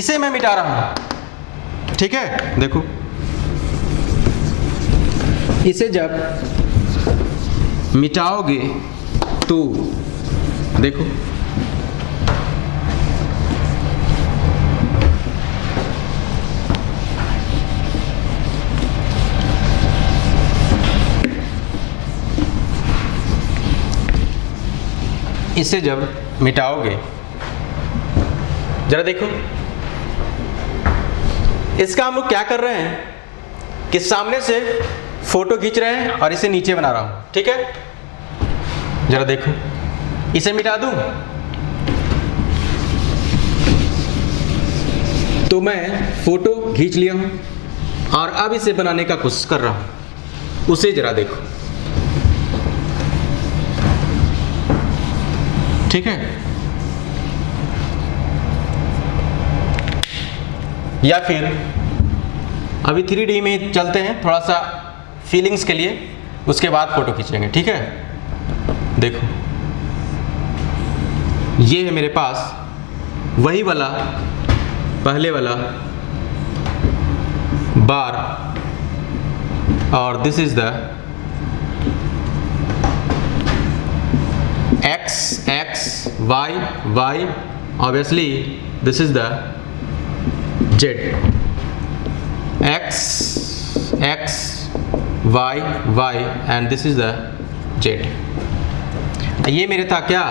इसे मैं मिटा रहा हूं, ठीक है। देखो इसे जब मिटाओगे तो देखो इसे जब मिटाओगे, जरा देखो इसका हम लोग क्या कर रहे हैं कि सामने से फोटो खींच रहे हैं और इसे नीचे बना रहा हूं, ठीक है। जरा देखो इसे मिटा दूं तो मैं फोटो खींच लिया हूं और अब इसे बनाने का कोशिश कर रहा हूं, उसे जरा देखो, ठीक है। या फिर अभी 3D में चलते हैं थोड़ा सा फीलिंग्स के लिए, उसके बाद फोटो खींचेंगे, ठीक है। देखो ये है मेरे पास वही वाला पहले वाला बार और this is the x x y y, obviously this is the z, x x y y and this is the z। ये मेरे था क्या,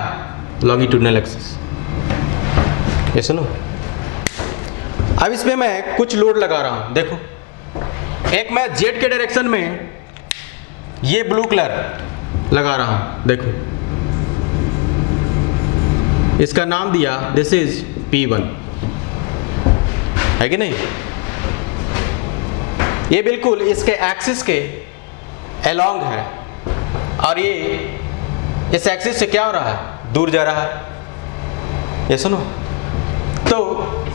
लॉन्गिट्यूडनल एक्सिस, ये सुनो। अब इसमें मैं कुछ लोड लगा रहा हूं, देखो एक मैं z के डायरेक्शन में ये ब्लू कलर लगा रहा हूं, देखो इसका नाम दिया दिस इज P1, है कि नहीं। ये बिल्कुल इसके एक्सिस के अलोंग है और ये इस एक्सिस से क्या हो रहा है, दूर जा रहा है, ये सुनो। तो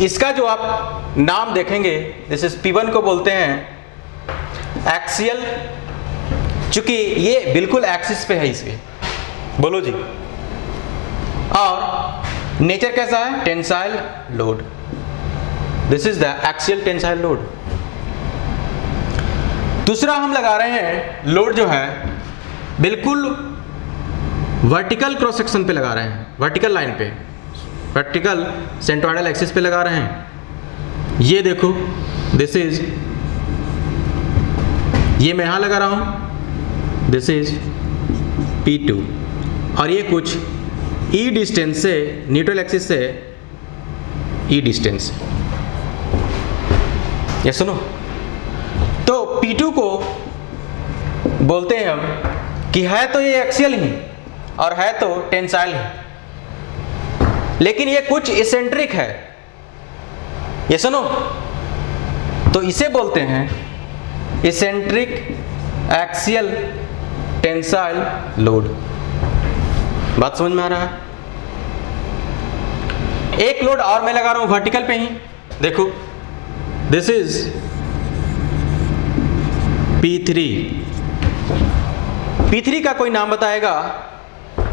इसका जो आप नाम देखेंगे दिस इज P1 को बोलते हैं एक्सियल, चूंकि ये बिल्कुल एक्सिस पे है इसके, बोलो जी। और नेचर कैसा है, tensile load, this is the axial tensile load. दूसरा हम लगा रहे हैं लोड जो है बिल्कुल वर्टिकल क्रॉस सेक्शन पे लगा रहे हैं, वर्टिकल लाइन पे, वर्टिकल सेंट्रोइडल एक्सिस पे लगा रहे हैं। ये देखो दिस इज, ये मैं यहां लगा रहा हूं, दिस इज P2 और ये कुछ E डिस्टेंस से, न्यूट्रल एक्सिस से E डिस्टेंस, ये सुनो। तो P2 को बोलते हैं हम कि है तो ये एक्सियल ही और है तो टेंसाइल ही, लेकिन ये कुछ इसेंट्रिक है, ये सुनो। तो इसे बोलते हैं इसेंट्रिक एक्सियल टेंसाइल लोड। बात समझ में आ रहा है। एक लोड और मैं लगा रहा हूं वर्टिकल पे ही, देखो दिस इज P3। P3 का कोई नाम बताएगा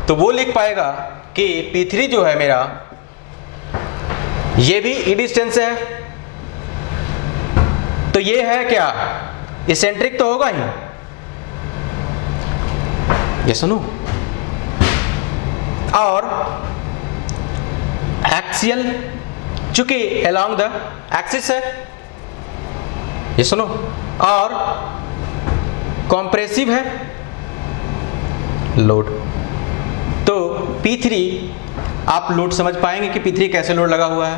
तो वो लिख पाएगा कि P3 जो है मेरा, ये भी E डिस्टेंस है, तो ये है क्या, इसेंट्रिक तो होगा ही, ये सुनो। और एक्सियल, चूंकि अलोंग द एक्सिस है, ये सुनो। और कॉम्प्रेसिव है लोड। तो P3 आप लोड समझ पाएंगे कि P3 कैसे लोड लगा हुआ है।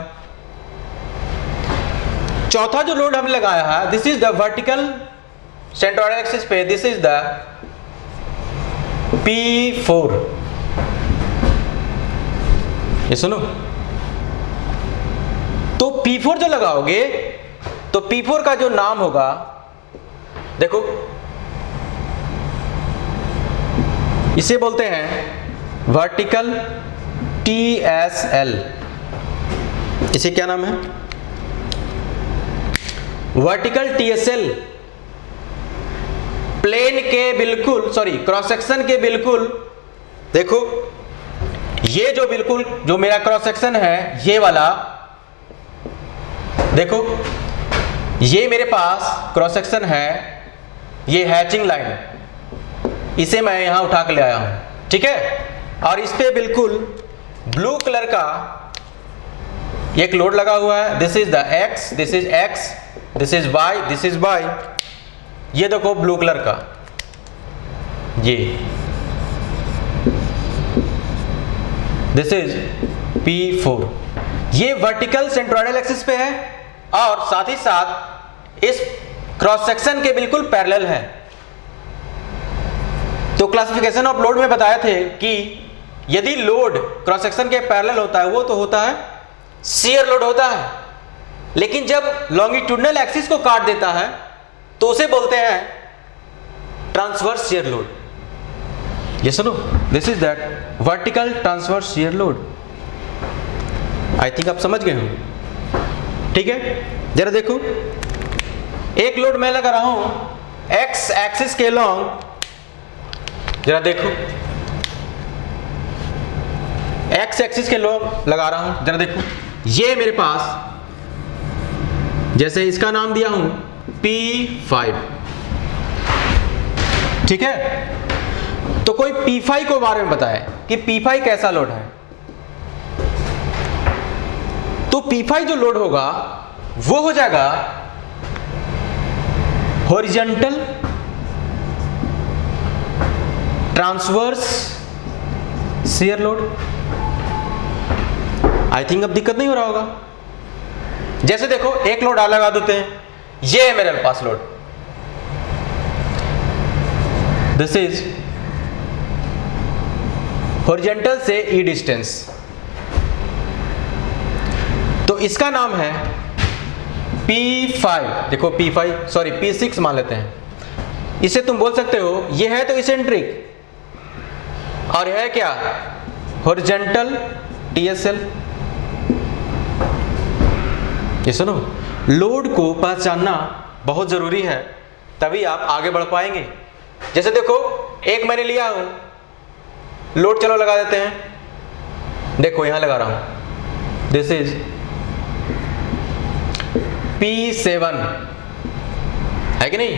चौथा जो लोड हमने लगाया है this is the vertical centroidal axis पे, दिस इज द P4, ये सुनो। तो P4 जो लगाओगे तो P4 का जो नाम होगा, देखो इसे बोलते हैं वर्टिकल TSL। इसे क्या नाम है, वर्टिकल TSL। प्लेन के बिल्कुल, सॉरी क्रॉस सेक्शन के बिल्कुल, देखो ये जो बिल्कुल जो मेरा क्रॉस सेक्शन है ये वाला, देखो ये मेरे पास क्रॉस सेक्शन है, ये हैचिंग लाइन, इसे मैं यहां उठा के ले आया हूं, ठीक है। और इस पे बिल्कुल ब्लू कलर का एक लोड लगा हुआ है। This is the X, this is X, this is Y, this is Y. ये देखो ब्लू कलर का, ये दिस इज P4। ये वर्टिकल सेंट्रोइडल एक्सिस पे है और साथ ही साथ इस क्रॉस सेक्शन के बिल्कुल पैरेलल है। तो क्लासिफिकेशन ऑफ लोड में बताए थे कि यदि लोड क्रॉस सेक्शन के पैरेलल होता है वो तो होता है शियर लोड होता है, लेकिन जब लॉन्गिट्यूडनल एक्सिस को काट देता है तो उसे बोलते हैं ट्रांसवर्स शियर लोड। ये सुनो, this is that vertical transverse shear load. I think आप समझ गए हो, ठीक है। जरा देखो, एक लोड मैं लगा रहा हूं एक्स एक्सिस के लॉन्ग, जरा देखो एक्स एक्सिस के लॉन्ग लगा रहा हूं, जरा देखो ये मेरे पास, जैसे इसका नाम दिया हूं P5, ठीक है। तो कोई P5 को बारे में बताए कि P5 कैसा लोड है। तो P5 जो लोड होगा वो हो जाएगा horizontal transverse shear load. I think अब दिक्कत नहीं हो रहा होगा। जैसे देखो एक लोड लगा देते हैं, ये है मेरे पास लोड, दिस इज हॉरिजॉन्टल से ई डिस्टेंस, तो इसका नाम है P5। देखो P5 सॉरी P6 मान लेते हैं। इसे तुम बोल सकते हो ये है तो इसेंट्रिक और यह है क्या, हॉरिजॉन्टल TSL। ये सुनो, लोड को पहचानना बहुत जरूरी है, तभी आप आगे बढ़ पाएंगे। जैसे देखो एक मैंने लिया हूं लोड, चलो लगा देते हैं। देखो यहां लगा रहा हूं, दिस इज P7 है कि नहीं,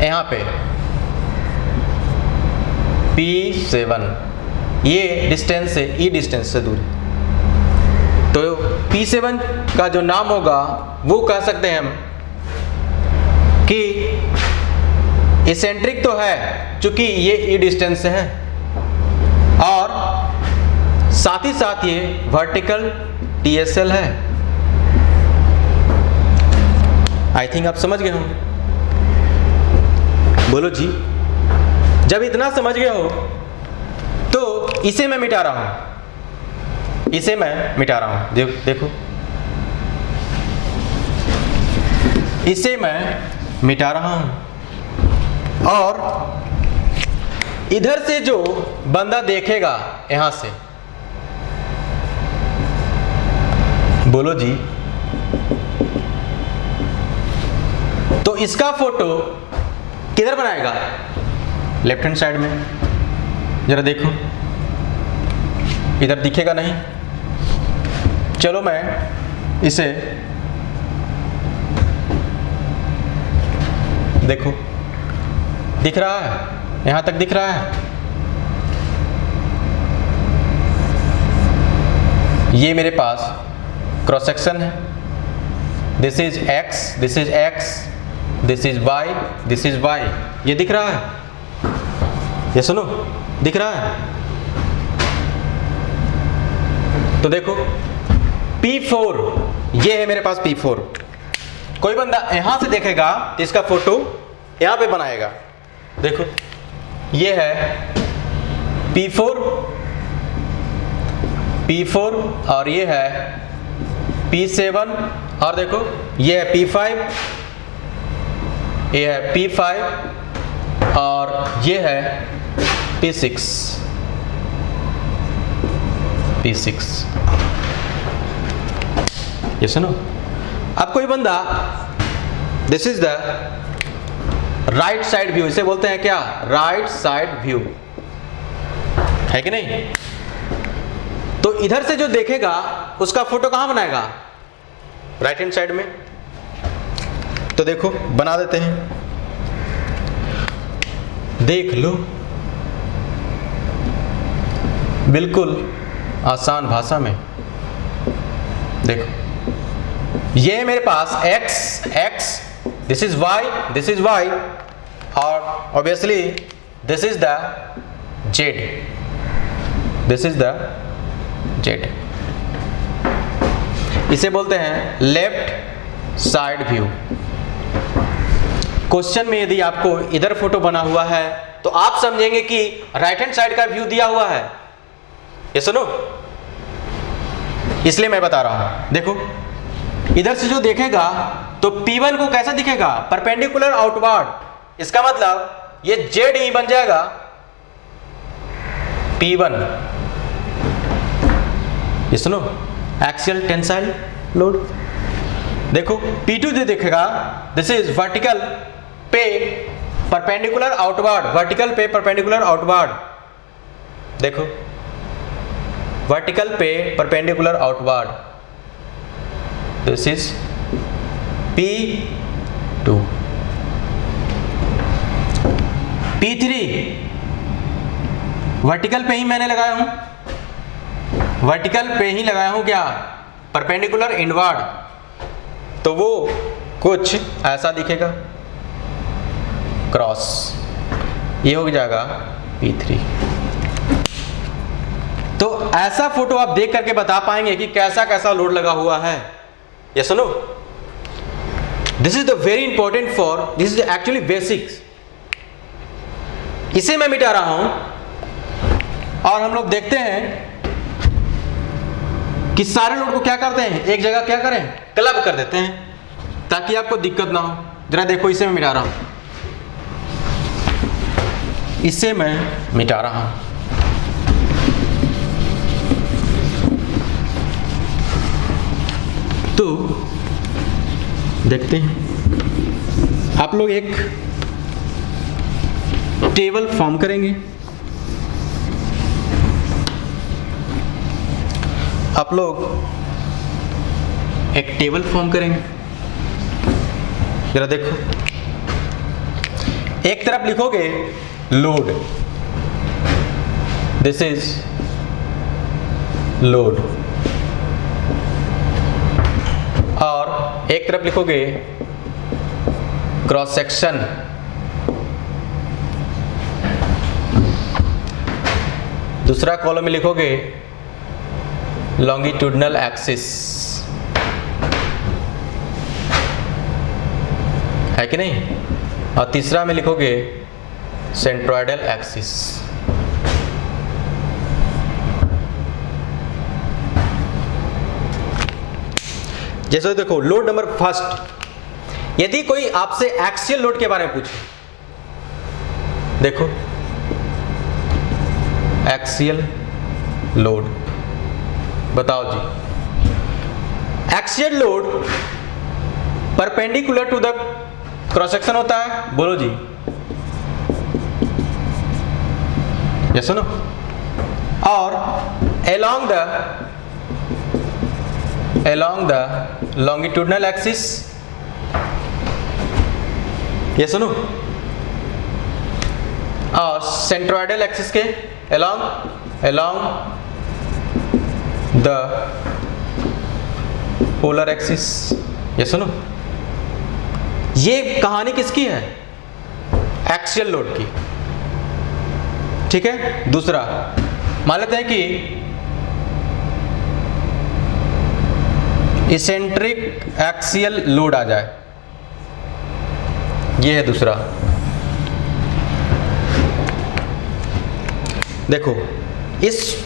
यहां पे P7, ये डिस्टेंस से ई डिस्टेंस से दूर है। तो P7 का जो नाम होगा वो कह सकते हैं हम कि इसेंट्रिक तो है क्योंकि ये ई डिस्टेंस से है, और साथ ही साथ ये वर्टिकल TSL है। आई थिंक आप समझ गए होंगे, बोलो जी। जब इतना समझ गए हो तो इसे मैं मिटा रहा हूं, इसे मैं मिटा रहा हूं, देखो इसे मैं मिटा रहा हूं, और इधर से जो बंदा देखेगा यहां से, बोलो जी, तो इसका फोटो किधर बनाएगा, लेफ्ट हैंड साइड में। जरा देखो इधर दिखेगा नहीं, चलो मैं इसे, देखो दिख रहा है, यहां तक दिख रहा है। ये मेरे पास क्रॉस सेक्शन है, this is X, this is X, this is Y, this is Y. ये दिख रहा है, ये सुनो दिख रहा है। तो देखो P4, ये है मेरे पास P4। कोई बंदा यहां से देखेगा तो इसका फोटो यहां पे बनाएगा। देखो ये है P4, P4 और ये है P7, और देखो ये है P5, ये है P5 और ये है P6, P6। ये सुनो, अब कोई बंदा, this is the right side view, इसे बोलते हैं क्या, राइट साइड व्यू, है कि नहीं। तो इधर से जो देखेगा उसका फोटो कहां बनाएगा, राइट हैंड साइड में। तो देखो बना देते हैं, देख लो, बिल्कुल आसान भाषा में। देखो ये मेरे पास x, दिस इज y, और obviously this is the z, this is the z। इसे बोलते हैं लेफ्ट साइड व्यू। क्वेश्चन में यदि आपको इधर फोटो बना हुआ है तो आप समझेंगे कि राइट हैंड साइड का व्यू दिया हुआ है, ये सुनो, इसलिए मैं बता रहा हूं। देखो इधर से जो देखेगा तो P1 को कैसा दिखेगा, परपेंडिकुलर आउटवर्ड। इसका मतलब ये Z ही बन जाएगा P1। ये सुनो, एक्सियल टेंसाइल लोड। देखो P2 जो दिखेगा, दिस इज वर्टिकल पे परपेंडिकुलर आउटवर्ड, वर्टिकल पे परपेंडिकुलर आउटवर्ड। देखो वर्टिकल पे perpendicular outward, this is P2। P3 vertical पे ही मैंने लगाया हूं, वर्टिकल पे ही लगाया हूं, क्या, परपेंडिकुलर इनवर्ड, तो वो कुछ ऐसा दिखेगा, क्रॉस, ये हो जाएगा P3। तो ऐसा फोटो आप देख करके बता पाएंगे कि कैसा कैसा लोड लगा हुआ है। ये सुनो, this is the very important for, this is actually basics. इसे मैं मिटा रहा हूं और हम लोग देखते हैं कि सारे लोड को क्या करते हैं, एक जगह क्या करें, क्लब कर देते हैं ताकि आपको दिक्कत ना हो। जरा देखो, इसे मैं मिटा रहा हूं, इसे मैं मिटा रहा हूं। तो देखते हैं, आप लोग एक टेबल फॉर्म करेंगे। आप लोग एक टेबल फॉर्म करेंगे। जरा देखो, एक तरफ लिखोगे लोड, दिस इज लोड, और एक तरफ लिखोगे क्रॉस सेक्शन, दूसरा कॉलम में लिखोगे लॉन्गिट्यूडनल एक्सिस, है कि नहीं, और तीसरा में लिखोगे सेंट्रोइडल एक्सिस। जैसे देखो लोड नंबर फर्स्ट, यदि कोई आपसे एक्सियल लोड के बारे में पूछे, देखो एक्सियल लोड, बताओ जी, axial load perpendicular to the cross section होता है, बोलो जी, ये सुनो, और along the longitudinal axis, ये सुनो, और सेंट्रोइडल एक्सिस के along the पोलर एक्सिस, ये सुनो। ये कहानी किसकी है, एक्सियल लोड की, ठीक है। दूसरा मान लेते हैं कि इसेंट्रिक एक्सियल लोड आ जाए, ये है दूसरा। देखो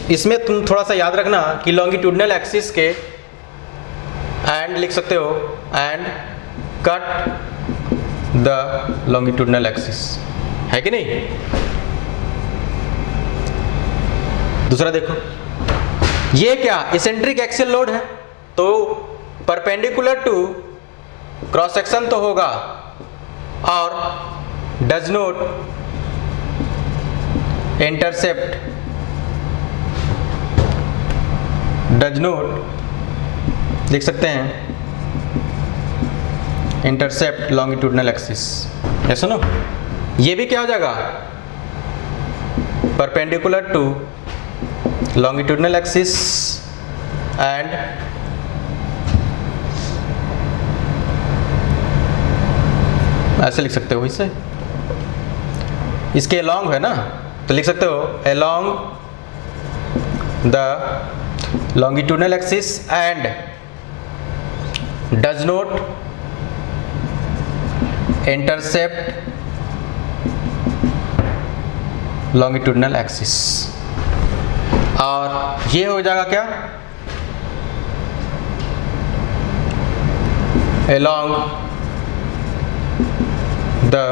इसमें तुम थोड़ा सा याद रखना कि लॉन्गिट्यूडनल एक्सिस के एंड लिख सकते हो, and cut the longitudinal axis, है कि नहीं। दूसरा देखो, ये क्या इसेंट्रिक एक्सियल लोड है, तो परपेंडिकुलर टू क्रॉस सेक्शन तो होगा, और does not intercept, does not लिख सकते हैं इंटरसेप्ट लॉन्गिट्यूडनल एक्सिस। ये सुनो, ये भी क्या हो जाएगा, perpendicular to longitudinal axis and ऐसे लिख सकते हो, इससे इसके अलोंग है ना, तो लिख सकते हो along the longitudinal axis and does not intercept longitudinal axis। और ये हो जाएगा क्या, along the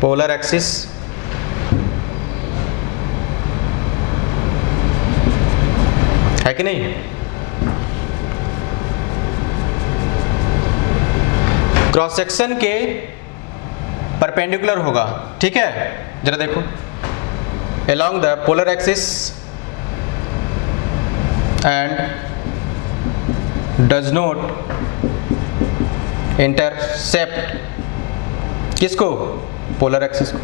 polar axis है कि नहीं। क्रॉस सेक्शन के परपेंडिकुलर होगा, ठीक है, जरा देखो, along the polar axis and does not intercept किसको, पोलर एक्सिस को,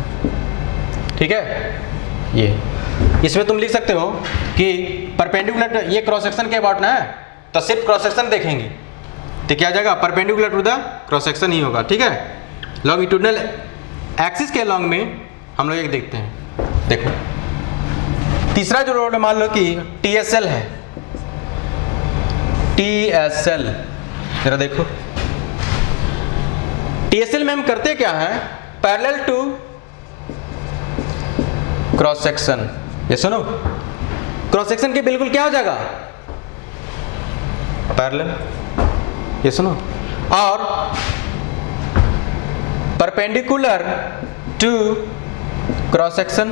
ठीक है। ये इसमें तुम लिख सकते हो कि परपेंडिकुलर, ये क्रॉस सेक्शन के अबाउट ना है, तो सिर्फ क्रॉस सेक्शन देखेंगे तो क्या आ जाएगा, perpendicular to the cross section ही होगा, ठीक है। लॉन्गिट्यूडनल एक्सिस के लॉन्ग में हम लोग एक देखते हैं, देखो तीसरा जो रोड मान लो कि TSL है, TSL जरा देखो, TSL में हम करते क्या है, पैरेलल टू क्रॉस सेक्शन। ये सुनो, क्रॉस सेक्शन के बिल्कुल क्या हो जाएगा, पैरेलल, ये सुनो, और perpendicular to cross section,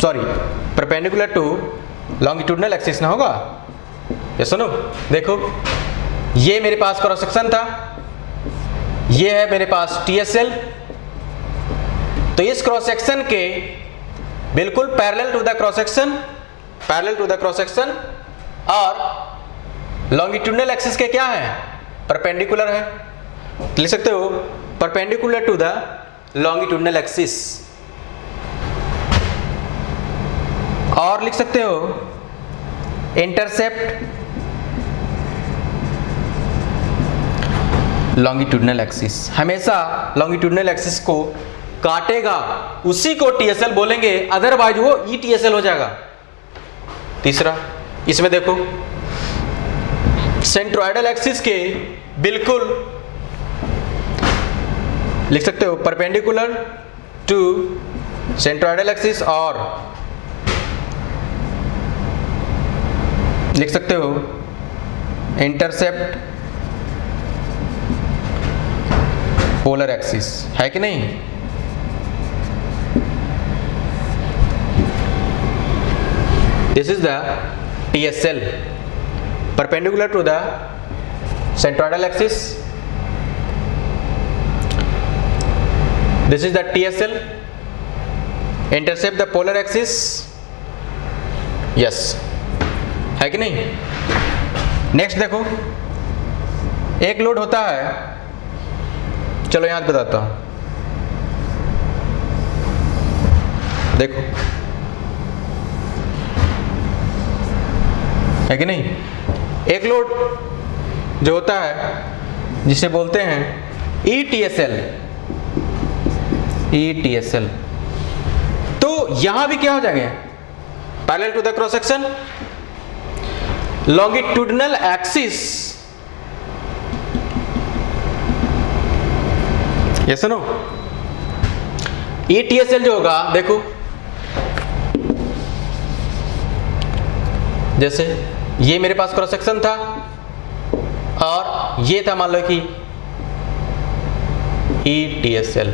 sorry perpendicular to longitudinal axis ना होगा। ये सुनो, देखो ये मेरे पास क्रॉस सेक्शन था, ये है मेरे पास TSL, तो इस क्रॉस सेक्शन के बिल्कुल parallel to the cross section, parallel to the cross section, और लॉन्गिट्यूडनल एक्सिस के क्या है, परपेंडिकुलर है, लिख सकते हो perpendicular to the longitudinal axis, और लिख सकते हो इंटरसेप्ट लॉन्गिट्यूडनल एक्सिस। हमेशा लॉन्गिट्यूडनल एक्सिस को काटेगा, उसी को TSL बोलेंगे, अदरवाइज वो ETSL हो जाएगा। तीसरा, इसमें देखो सेंट्रोइडल एक्सिस के बिल्कुल लिख सकते हो परपेंडिकुलर टू सेंट्रोइडल एक्सिस, और लिख सकते हो इंटरसेप्ट पोलर एक्सिस, है कि नहीं। This is the TSL, perpendicular to the centroidal axis. This is the TSL, intercept the polar axis. Yes, है कि नहीं। नेक्स्ट देखो, एक लोड होता है, चलो यहाँ बताता हूँ, देखो है कि नहीं। एक लोड जो होता है जिसे बोलते हैं ETSL, ETSL, तो यहां भी क्या हो जाएंगे, parallel to the cross section, longitudinal axis, ये सुनो, ETSL जो होगा, देखो जैसे ये मेरे पास क्रॉस सेक्शन था और ये था मान लो कि ETSL,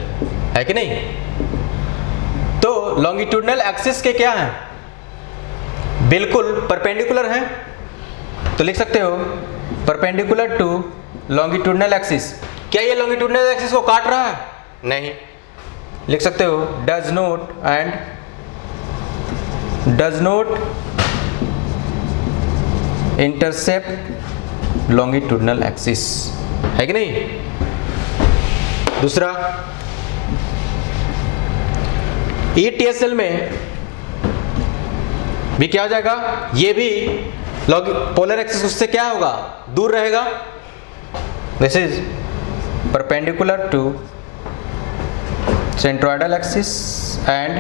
है कि नहीं। तो लॉन्गिट्यूडनल एक्सिस के क्या हैं, बिल्कुल परपेंडिकुलर हैं, तो लिख सकते हो परपेंडिकुलर टू लॉन्गिट्यूडनल एक्सिस। क्या ये लॉन्गिट्यूडनल एक्सिस को काट रहा है, नहीं, लिख सकते हो does not and does not intercept longitudinal axis, है कि नहीं। दूसरा ETSL में भी क्या हो जाएगा, ये भी पोलर एक्सिस उससे क्या होगा, दूर रहेगा। This is perpendicular to centroidal axis and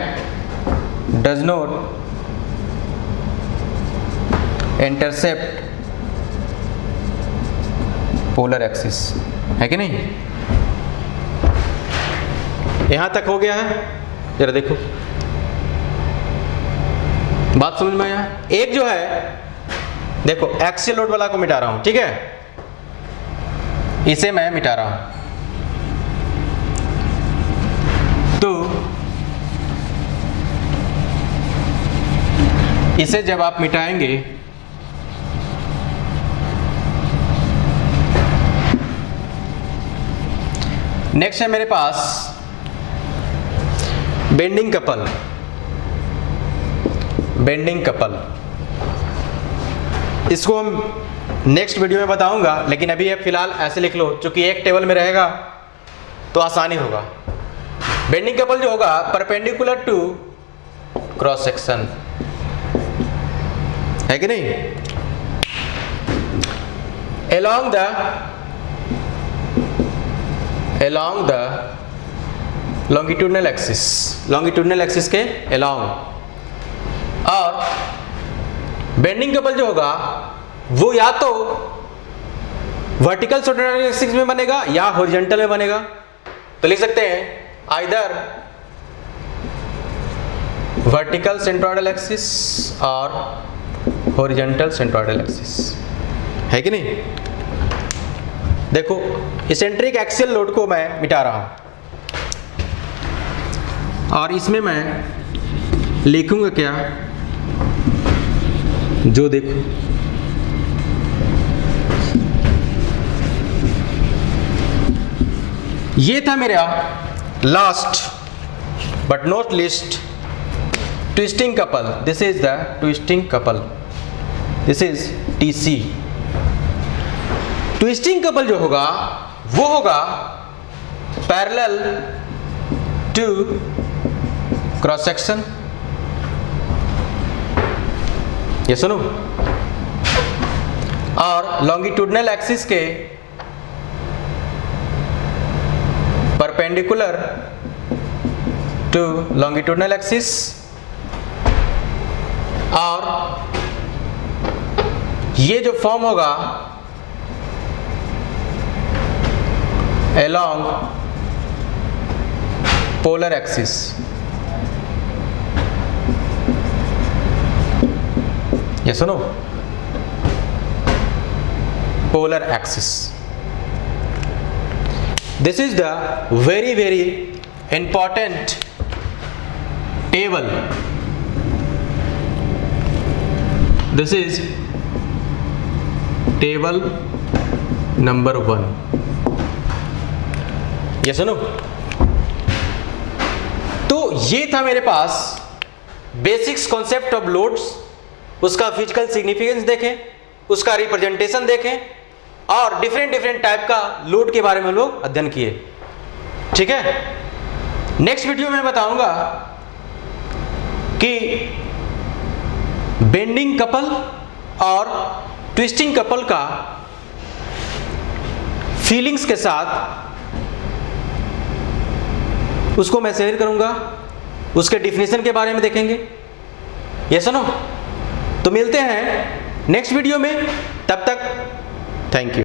does not intercept polar axis, है कि नहीं। यहां तक हो गया है, जरा देखो बात समझ में आया। एक जो है देखो एक्सियल लोड वाला को मिटा रहा हूं, ठीक है, इसे मैं मिटा रहा हूं। तो इसे जब आप मिटाएंगे नेक्स्ट है मेरे पास बेंडिंग कपल। बेंडिंग कपल इसको हम नेक्स्ट वीडियो में बताऊंगा, लेकिन अभी अब फिलहाल ऐसे लिख लो, क्योंकि एक टेबल में रहेगा तो आसानी होगा। बेंडिंग कपल जो होगा परपेंडिकुलर टू क्रॉस सेक्शन, है कि नहीं, along the longitudinal axis के along। और बेंडिंग कपल जो होगा वो या तो वर्टिकल सेंट्रोइडल एक्सिस में बनेगा या हॉरिजॉन्टल में बनेगा। तो लिख सकते हैं आइदर वर्टिकल सेंट्रोइडल एक्सिस और हॉरिजॉन्टल सेंट्रोइडल एक्सिस, है कि नहीं। देखो इसेंट्रिक एक्सियल लोड को मैं मिटा रहा हूं और इसमें मैं लिखूंगा क्या, जो देखो ये था मेरा last but not least twisting couple. This is the twisting couple, this is TC। Twisting couple जो होगा वो होगा पैरेलल टू क्रॉस सेक्शन, ये सुनो, और लॉन्गिट्यूडनल एक्सिस के परपेंडिकुलर टू लॉन्गिट्यूडनल एक्सिस, और ये जो फॉर्म होगा along पोलर एक्सिस। ये सुनो, polar axis. This is the very important table. This is table number 1। ये सुनो, तो ये था मेरे पास बेसिक्स कॉन्सेप्ट ऑफ लोड्स, उसका फिजिकल सिग्निफिकेंस देखें, उसका रिप्रेजेंटेशन देखें, और डिफरेंट टाइप का लोड के बारे में लोग अध्ययन किए। ठीक है, नेक्स्ट वीडियो में बताऊंगा कि बेंडिंग कपल और ट्विस्टिंग कपल का फीलिंग्स के साथ उसको मैं शेयर करूंगा, उसके डिफिनेशन के बारे में देखेंगे। ये सुनो, तो मिलते हैं नेक्स्ट वीडियो में, तब तक थैंक यू।